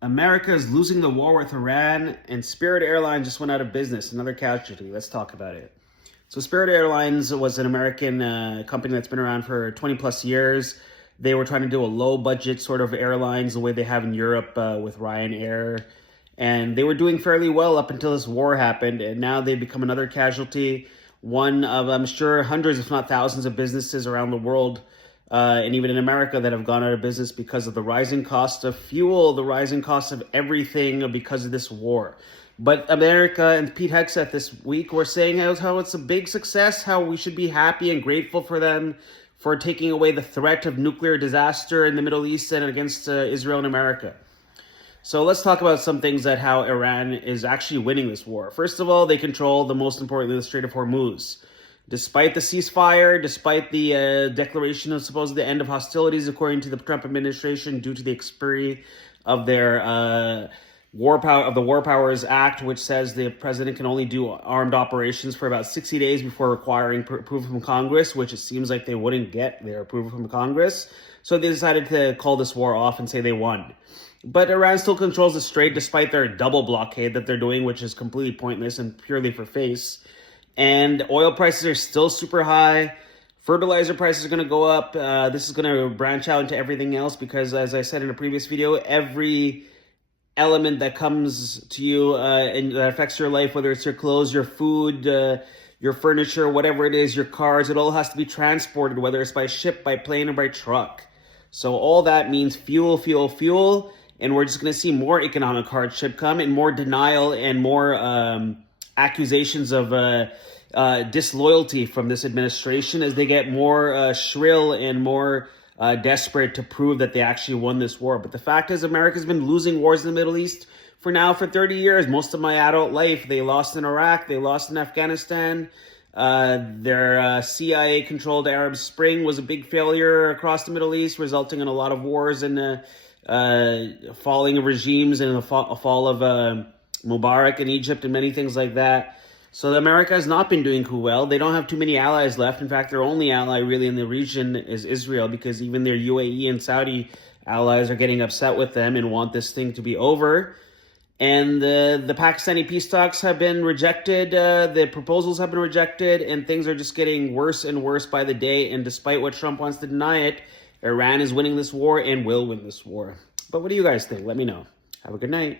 America is losing the war with Iran, and Spirit Airlines just went out of business. Another casualty. Let's talk about it. So, Spirit Airlines was an American company that's been around for 20 plus years. They were trying to do a low budget sort of airlines the way they have in Europe with Ryanair. And they were doing fairly well up until this war happened. And now they've become another casualty. One of, I'm sure, hundreds, if not thousands of businesses around the world and even in America that have gone out of business because of the rising cost of fuel, the rising cost of everything because of this war. But America and Pete Hegseth this week were saying how it's a big success, how we should be happy and grateful for them for taking away the threat of nuclear disaster in the Middle East and against Israel and America. So let's talk about some things that how Iran is actually winning this war. First of all, they control the most importantly the Strait of Hormuz. Despite the ceasefire, despite the declaration of supposedly the end of hostilities, according to the Trump administration, due to the expiry of their War Powers Act, which says the president can only do armed operations for about 60 days before requiring approval from Congress, which it seems like they wouldn't get their approval from Congress. So they decided to call this war off and say they won. But Iran still controls the strait despite their double blockade that they're doing, which is completely pointless and purely for face. And oil prices are still super high. Fertilizer prices are going to go up. This is going to branch out into everything else because, as I said in a previous video, every element that comes to you and that affects your life, whether it's your clothes, your food, your furniture, whatever it is, your cars, it all has to be transported, whether it's by ship, by plane, or by truck. So all that means fuel, fuel, fuel. And we're just going to see more economic hardship come and more denial and more accusations of disloyalty from this administration as they get more shrill and more desperate to prove that they actually won this war. But the fact is, America's been losing wars in the Middle East for 30 years. Most of my adult life, they lost in Iraq, they lost in Afghanistan. Their CIA-controlled Arab Spring was a big failure across the Middle East, resulting in a lot of wars and falling of regimes and the fall of Mubarak in Egypt and many things like that. So America has not been doing too well. They don't have too many allies left. In fact, their only ally really in the region is Israel, because even their UAE and Saudi allies are getting upset with them and want this thing to be over. And the Pakistani peace talks have been rejected. The proposals have been rejected, and things are just getting worse and worse by the day. And despite what Trump wants to deny it, Iran is winning this war and will win this war. But what do you guys think? Let me know. Have a good night.